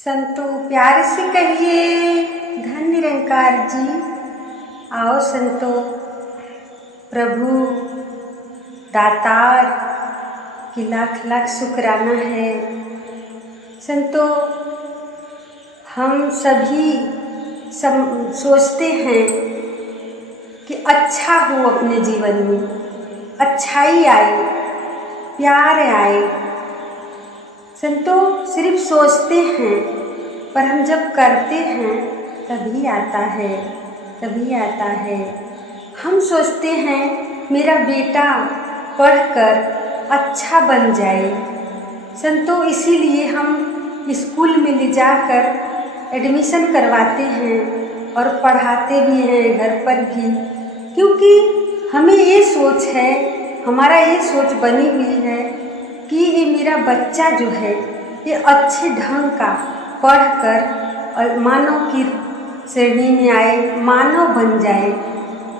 संतो प्यार से कहिए धन निरंकार जी। आओ संतो, प्रभु दातार की लाख लाख शुक्राना है। संतो, हम सभी सोचते हैं कि अच्छा हो अपने जीवन में, अच्छाई आए, प्यार आए। संतो सिर्फ सोचते हैं, पर हम जब करते हैं तभी आता है, तभी आता है। हम सोचते हैं मेरा बेटा पढ़कर अच्छा बन जाए। संतो इसीलिए हम स्कूल में ले जाकर एडमिशन करवाते हैं और पढ़ाते भी हैं घर पर भी, क्योंकि हमें ये सोच है, हमारा ये सोच बनी हुई है कि ये मेरा बच्चा जो है ये अच्छे ढंग का पढ़कर और मानव की श्रेणी में आए, मानव बन जाए।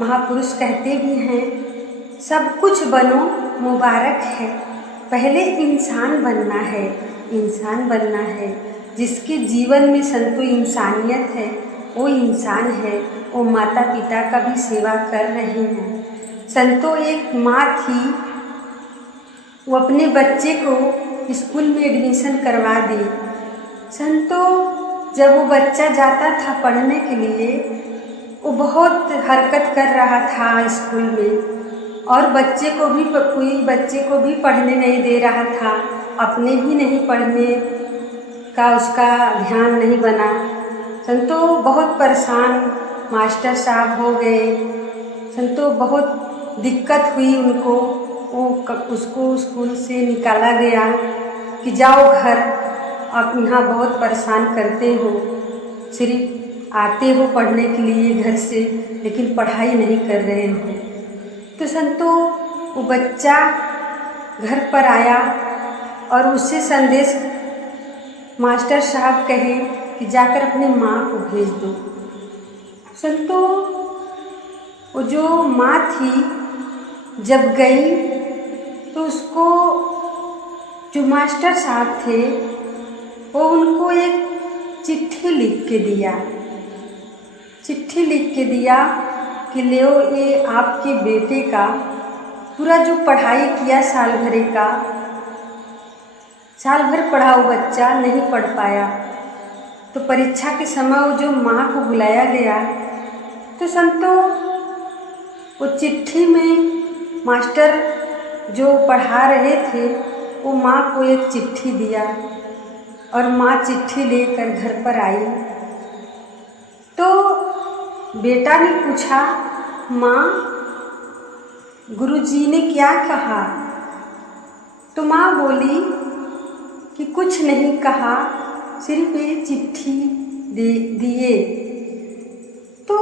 महापुरुष कहते भी हैं सब कुछ बनो मुबारक है, पहले इंसान बनना है, इंसान बनना है। जिसके जीवन में संतो इंसानियत है वो इंसान है, वो माता पिता का भी सेवा कर रहे हैं। संतो एक माँ थी, वो अपने बच्चे को स्कूल में एडमिशन करवा दी। संतो जब वो बच्चा जाता था पढ़ने के लिए, वो बहुत हरकत कर रहा था स्कूल में, और कोई बच्चे को भी पढ़ने नहीं दे रहा था, अपने भी नहीं पढ़ने का उसका ध्यान नहीं बना। संतो बहुत परेशान मास्टर साहब हो गए। संतो बहुत दिक्कत हुई उनको, उसको स्कूल से निकाला गया कि जाओ घर, आप यहाँ बहुत परेशान करते हो, सिर्फ आते हो पढ़ने के लिए घर से, लेकिन पढ़ाई नहीं कर रहे हो। तो संतो वो बच्चा घर पर आया और उससे संदेश मास्टर साहब कहे कि जाकर अपनी माँ को भेज दो। संतो वो जो माँ थी जब गई तो उसको जो मास्टर साहब थे वो उनको एक चिट्ठी लिख के दिया, चिट्ठी लिख के दिया कि ले ये आपके बेटे का पूरा जो पढ़ाई किया साल भर का, साल भर पढ़ा वो बच्चा नहीं पढ़ पाया, तो परीक्षा के समय वो जो माँ को बुलाया गया तो संतो वो चिट्ठी में मास्टर जो पढ़ा रहे थे वो माँ को एक चिट्ठी दिया, और माँ चिट्ठी लेकर घर पर आई तो बेटा ने पूछा, माँ गुरुजी ने क्या कहा? तो माँ बोली कि कुछ नहीं कहा, सिर्फ ये चिट्ठी दिए। तो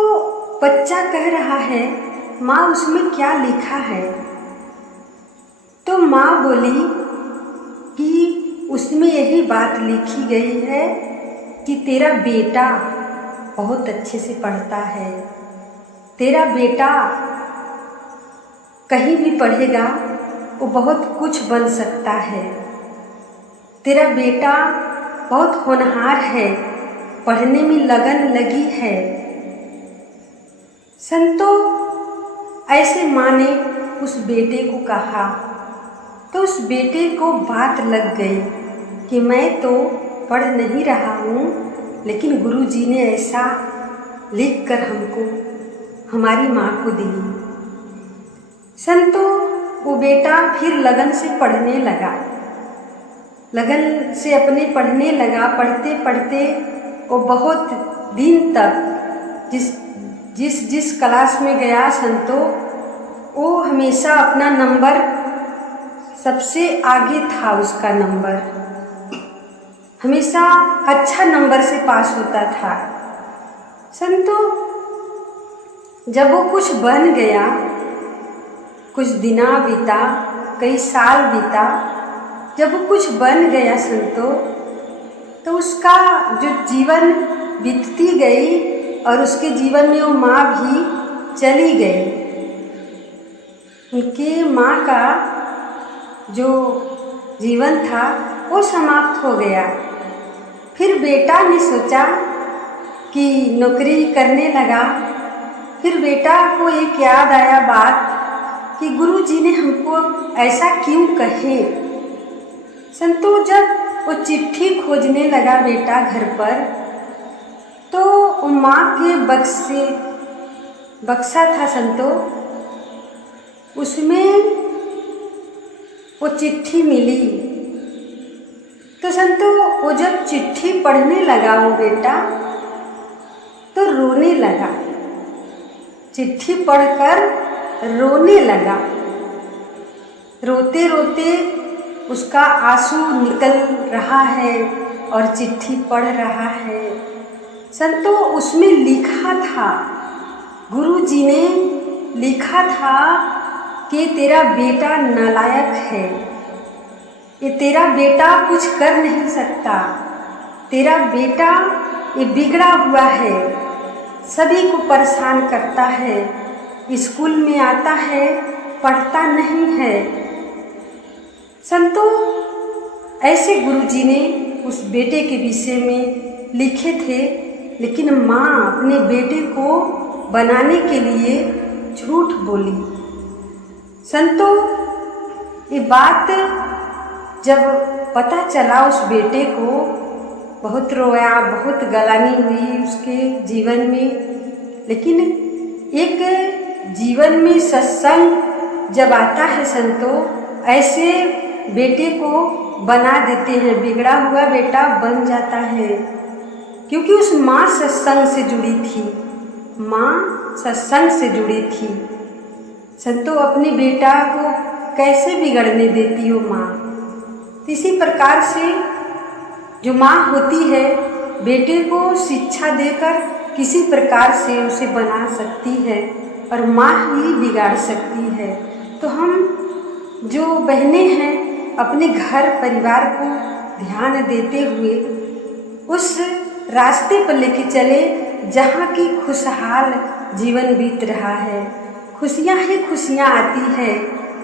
बच्चा कह रहा है, माँ उसमें क्या लिखा है? तो माँ बोली कि उसमें यही बात लिखी गई है कि तेरा बेटा बहुत अच्छे से पढ़ता है, तेरा बेटा कहीं भी पढ़ेगा वो बहुत कुछ बन सकता है, तेरा बेटा बहुत होनहार है, पढ़ने में लगन लगी है। संतो ऐसे माँ ने उस बेटे को कहा तो उस बेटे को बात लग गई कि मैं तो पढ़ नहीं रहा हूँ, लेकिन गुरुजी ने ऐसा लिखकर हमको, हमारी माँ को दी। संतो वो बेटा फिर लगन से पढ़ने लगा, लगन से अपने पढ़ने लगा। पढ़ते पढ़ते वो बहुत दिन तक जिस क्लास में गया संतो, वो हमेशा अपना नंबर सबसे आगे था, उसका नंबर हमेशा अच्छा नंबर से पास होता था। संतो जब वो कुछ बन गया, कुछ दिना बीता, कई साल बीता, जब वो कुछ बन गया संतो, तो उसका जो जीवन बीतती गई और उसके जीवन में वो माँ भी चली गई। उनके माँ का जो जीवन था वो समाप्त हो गया। फिर बेटा ने सोचा कि नौकरी करने लगा। फिर बेटा को एक याद आया बात कि गुरुजी ने हमको ऐसा क्यों कहे। संतो जब वो चिट्ठी खोजने लगा बेटा घर पर, तो माँ के बक्सा था संतो, उसमें वो चिट्ठी मिली। तो संतो वो जब चिट्ठी पढ़ने लगा वो बेटा, तो रोने लगा। चिट्ठी पढ़कर रोने लगा। रोते रोते उसका आंसू निकल रहा है और चिट्ठी पढ़ रहा है। संतो उसमें लिखा था, गुरुजी ने लिखा था कि तेरा बेटा नालायक है, ये तेरा बेटा कुछ कर नहीं सकता, तेरा बेटा ये बिगड़ा हुआ है, सभी को परेशान करता है, स्कूल में आता है पढ़ता नहीं है। संतो ऐसे गुरुजी ने उस बेटे के विषय में लिखे थे, लेकिन माँ अपने बेटे को बनाने के लिए झूठ बोली। संतो ये बात जब पता चला उस बेटे को, बहुत रोया, बहुत गलानी हुई उसके जीवन में। लेकिन एक जीवन में सत्संग जब आता है संतो, ऐसे बेटे को बना देते हैं, बिगड़ा हुआ बेटा बन जाता है। क्योंकि उस माँ सत्संग से जुड़ी थी, माँ सत्संग से जुड़ी थी। संतो अपने बेटा को कैसे बिगड़ने देती हो माँ। इसी प्रकार से जो माँ होती है, बेटे को शिक्षा देकर किसी प्रकार से उसे बना सकती है और माँ ही बिगाड़ सकती है। तो हम जो बहनें हैं, अपने घर परिवार को ध्यान देते हुए उस रास्ते पर लेके चले जहाँ की खुशहाल जीवन बीत रहा है, खुशियाँ ही खुशियाँ आती है।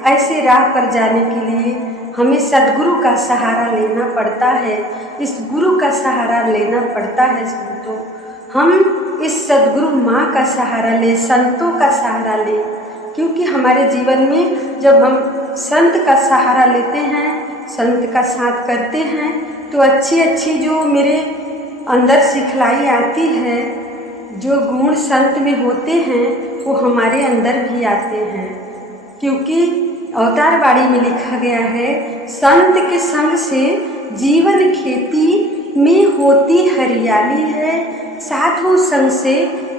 ऐसे राह पर जाने के लिए हमें सद्गुरु का सहारा लेना पड़ता है, इस गुरु का सहारा लेना पड़ता है। संतों, हम इस सद्गुरु माँ का सहारा लें, संतों का सहारा लें, क्योंकि हमारे जीवन में जब हम संत का सहारा लेते हैं, संत का साथ करते हैं, तो अच्छी अच्छी जो मेरे अंदर सिखलाई आती है, जो गुण संत में होते हैं, वो हमारे अंदर भी आते हैं। क्योंकि अवतार वाणी में लिखा गया है, संत के संग से जीवन खेती में होती हरियाली है, साधु संग से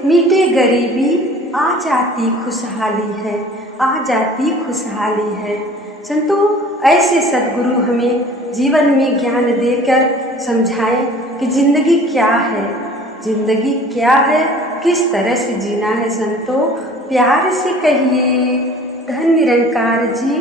मिटे गरीबी, आ जाती खुशहाली है, आ जाती खुशहाली है। संतों, ऐसे सद्गुरु हमें जीवन में ज्ञान देकर समझाएं कि जिंदगी क्या है, जिंदगी क्या है, किस तरह से जीना है। संतों, प्यार से कहिए, धन निरंकार जी